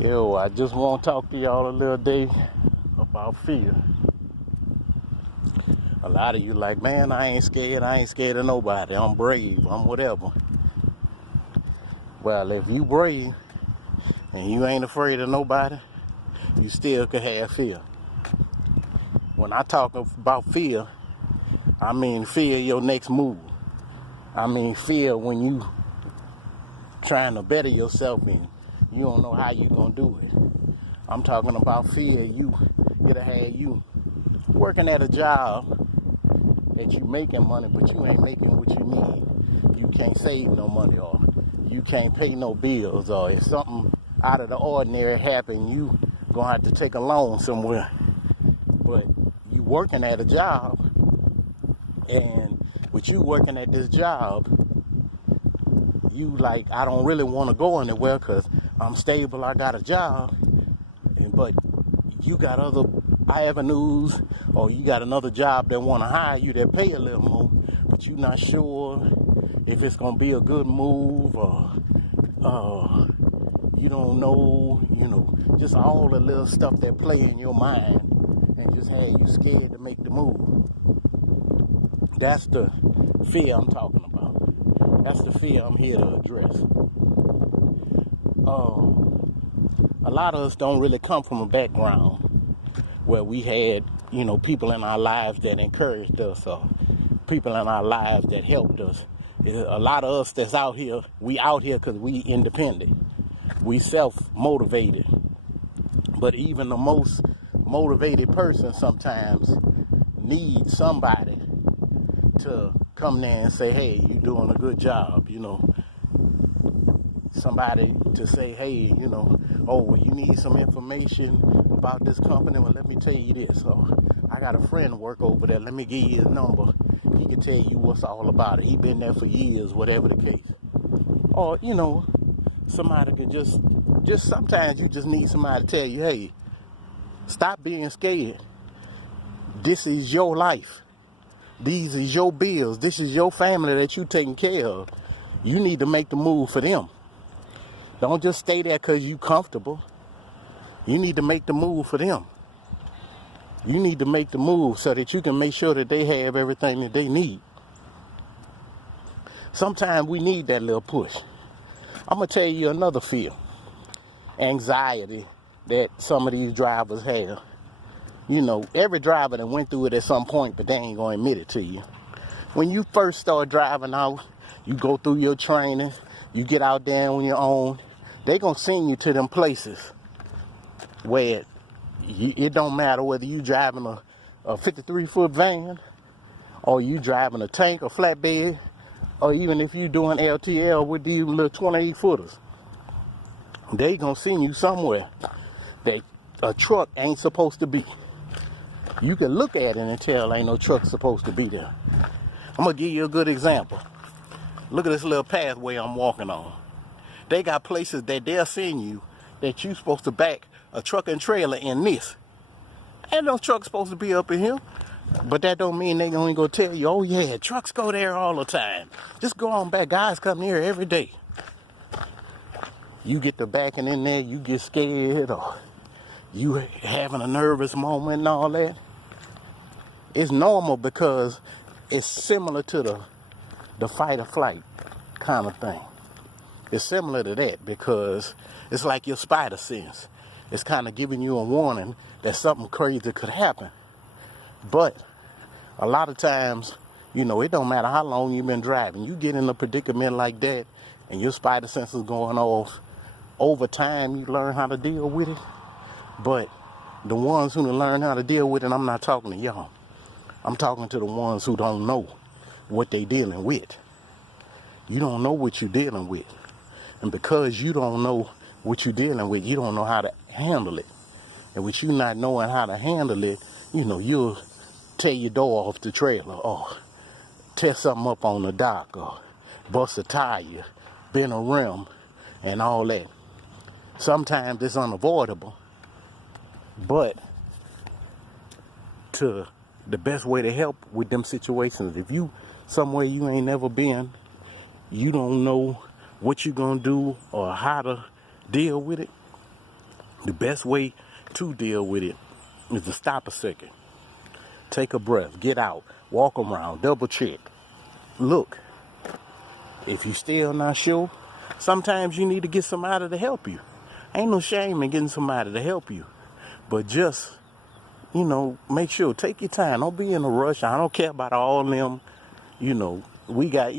Yo, I just want to talk to y'all a little day about fear. A lot of you like, man, I ain't scared of nobody. I'm brave, I'm whatever. Well, if you brave and you ain't afraid of nobody, you still can have fear. When I talk about fear, I mean fear your next move. I mean fear when you trying to better yourself and you don't know how you gonna do it. I'm talking about fear it'll have you working at a job that you making money, but you ain't making what you need. You can't save no money, or you can't pay no bills, or if something out of the ordinary happen, you gonna have to take a loan somewhere. But you working at a job, and with you working at this job, you like, I don't really want to go anywhere because I'm stable, I got a job, but you got other avenues, or you got another job that want to hire you that pay a little more, but you're not sure if it's going to be a good move, or you don't know, just all the little stuff that play in your mind and just have you scared to make the move. That's the fear I'm talking about. That's the fear I'm here to address. A lot of us don't really come from a background where we had, people in our lives that encouraged us, or people in our lives that helped us. A lot of us that's out here, we out here because we independent. We self-motivated. But even the most motivated person sometimes needs somebody to come there and say, hey, you're doing a good job, Somebody to say, hey, oh, well, you need some information about this company? Well, let me tell you this. Or, I got a friend work over there. Let me give you his number. He can tell you what's all about it. He been there for years, whatever the case. Or, somebody could just sometimes you just need somebody to tell you, hey, stop being scared. This is your life. These is your bills. This is your family that you taking care of. You need to make the move for them. Don't just stay there because you comfortable. You need to make the move for them. You need to make the move so that you can make sure that they have everything that they need. Sometimes we need that little push. I'm going to tell you another fear. Anxiety that some of these drivers have. Every driver that went through it at some point, but they ain't going to admit it to you. When you first start driving out, you go through your training, you get out there on your own, they going to send you to them places where it don't matter whether you driving a 53-foot van, or you driving a tank or flatbed, or even if you doing LTL with these little 28-footers. They going to send you somewhere that a truck ain't supposed to be. You can look at it and tell ain't no truck supposed to be there. I'm going to give you a good example. Look at this little pathway I'm walking on. They got places that they'll send you that you supposed to back a truck and trailer in this. Ain't no truck supposed to be up in here. But that don't mean they only gonna tell you, oh yeah, trucks go there all the time. Just go on back. Guys come here every day. You get the backing in there, you get scared, or you having a nervous moment and all that. It's normal because it's similar to the fight or flight kind of thing. It's similar to that because it's like your spider sense. It's kind of giving you a warning that something crazy could happen. But a lot of times, it don't matter how long you've been driving. You get in a predicament like that and your spider sense is going off. Over time, you learn how to deal with it. But the ones who learn how to deal with it, I'm not talking to y'all. I'm talking to the ones who don't know what they dealing with. You don't know what you're dealing with. And because you don't know what you're dealing with, you don't know how to handle it. And with you not knowing how to handle it, you'll tear your door off the trailer, or tear something up on the dock, or bust a tire, bend a rim, and all that. Sometimes it's unavoidable, but the best way to help with them situations, if you somewhere you ain't never been, you don't know what you're going to do or how to deal with it, the best way to deal with it is to stop a second. Take a breath, get out, walk around, double check. Look, if you still not sure, sometimes you need to get somebody to help you. Ain't no shame in getting somebody to help you. But just, make sure, take your time. Don't be in a rush. I don't care about all them, we got,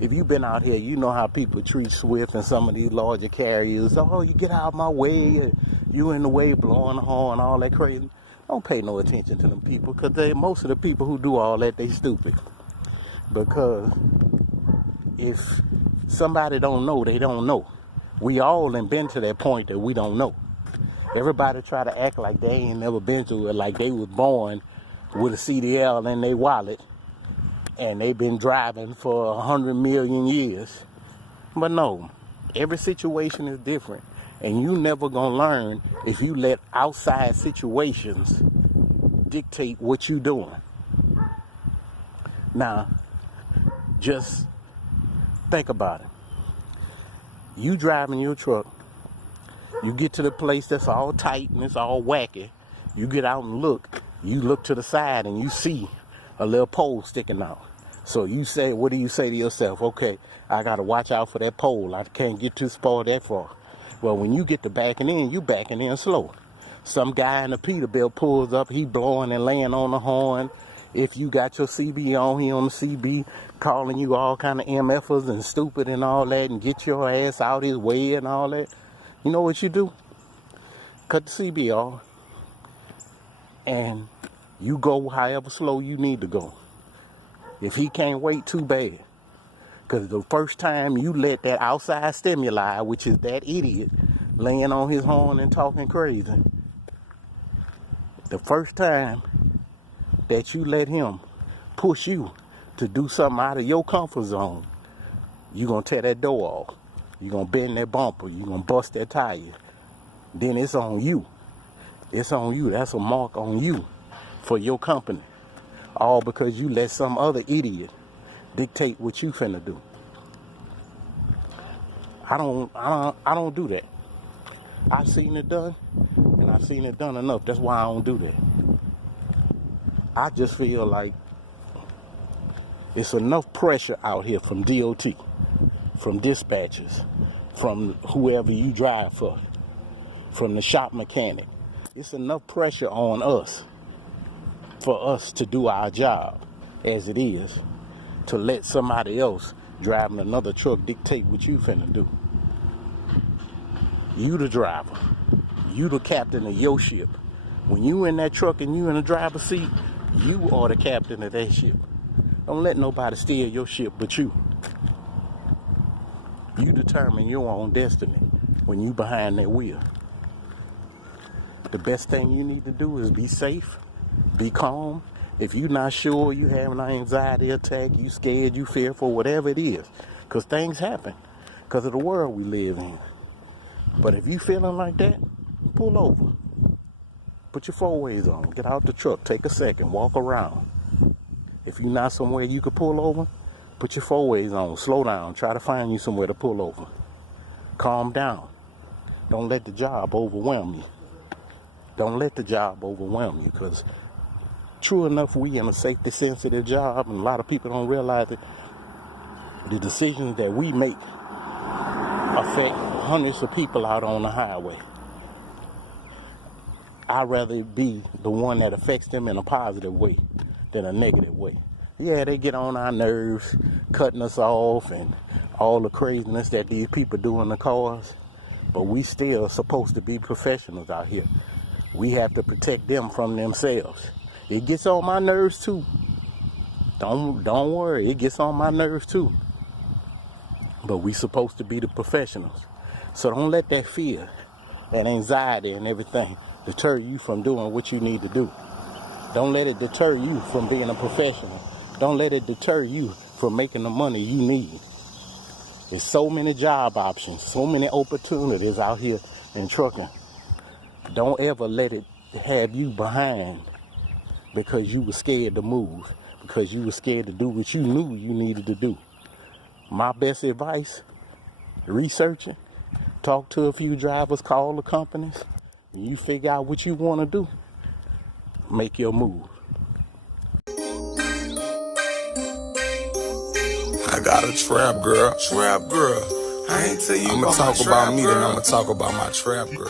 if you've been out here, you know how people treat Swift and some of these larger carriers. Oh, you get out of my way. You in the way, blowing the horn, all that crazy. Don't pay no attention to them people, because most of the people who do all that, they stupid. Because if somebody don't know, they don't know. We all done been to that point that we don't know. Everybody try to act like they ain't never been to it, like they was born with a CDL in their wallet and they've been driving for 100 million years. But no, every situation is different, and you never gonna learn if you let outside situations dictate what you doing. Now, just think about it. You driving your truck, you get to the place that's all tight and it's all wacky. You get out and you look to the side and you see a little pole sticking out. So you say, what do you say to yourself? Okay, I got to watch out for that pole. I can't get too far that far. Well, when you get to backing in, you backing in slow. Some guy in a Peterbilt pulls up, he blowing and laying on the horn. If you got your CB on, he on the CB, calling you all kind of MFers and stupid and all that, and get your ass out his way and all that. You know what you do? Cut the CB off, and you go however slow you need to go. If he can't wait, too bad. Because the first time you let that outside stimuli, which is that idiot laying on his horn and talking crazy, the first time that you let him push you to do something out of your comfort zone, you're going to tear that door off. You're going to bend that bumper. You're going to bust that tire. Then it's on you. It's on you. That's a mark on you for your company. All because you let some other idiot dictate what you finna do. I don't do that. I've seen it done, and I've seen it done enough. That's why I don't do that. I just feel like it's enough pressure out here from DOT, from dispatchers, from whoever you drive for, from the shop mechanic. It's enough pressure on us for us to do our job as it is, to let somebody else driving another truck dictate what you finna do. You the driver. You the captain of your ship. When you in that truck and you in the driver's seat, you are the captain of that ship. Don't let nobody steer your ship but you. You determine your own destiny when you behind that wheel. The best thing you need to do is be safe, be calm. If you're not sure, you have an anxiety attack, you scared, you fearful, whatever it is. Because things happen because of the world we live in. But if you feeling like that, pull over. Put your four ways on. Get out the truck. Take a second. Walk around. If you're not somewhere you could pull over, put your four ways on. Slow down. Try to find you somewhere to pull over. Calm down. Don't let the job overwhelm you. Don't let the job overwhelm you, because true enough, we in a safety sensitive job, and a lot of people don't realize that the decisions that we make affect hundreds of people out on the highway. I'd rather be the one that affects them in a positive way than a negative way. Yeah, they get on our nerves, cutting us off and all the craziness that these people do in the cars, but we still supposed to be professionals out here. We have to protect them from themselves. It gets on my nerves too. Don't worry, it gets on my nerves too. But we supposed to be the professionals. So don't let that fear and anxiety and everything deter you from doing what you need to do. Don't let it deter you from being a professional. Don't let it deter you from making the money you need. There's so many job options, so many opportunities out here in trucking. Don't ever let it have you behind because you were scared to move, because you were scared to do what you knew you needed to do. My best advice, research it, talk to a few drivers, call the companies, and you figure out what you want to do. Make your move. I got a trap girl. Trap girl. I ain't tell you I'ma talk about me, then I'ma talk about my trap girl.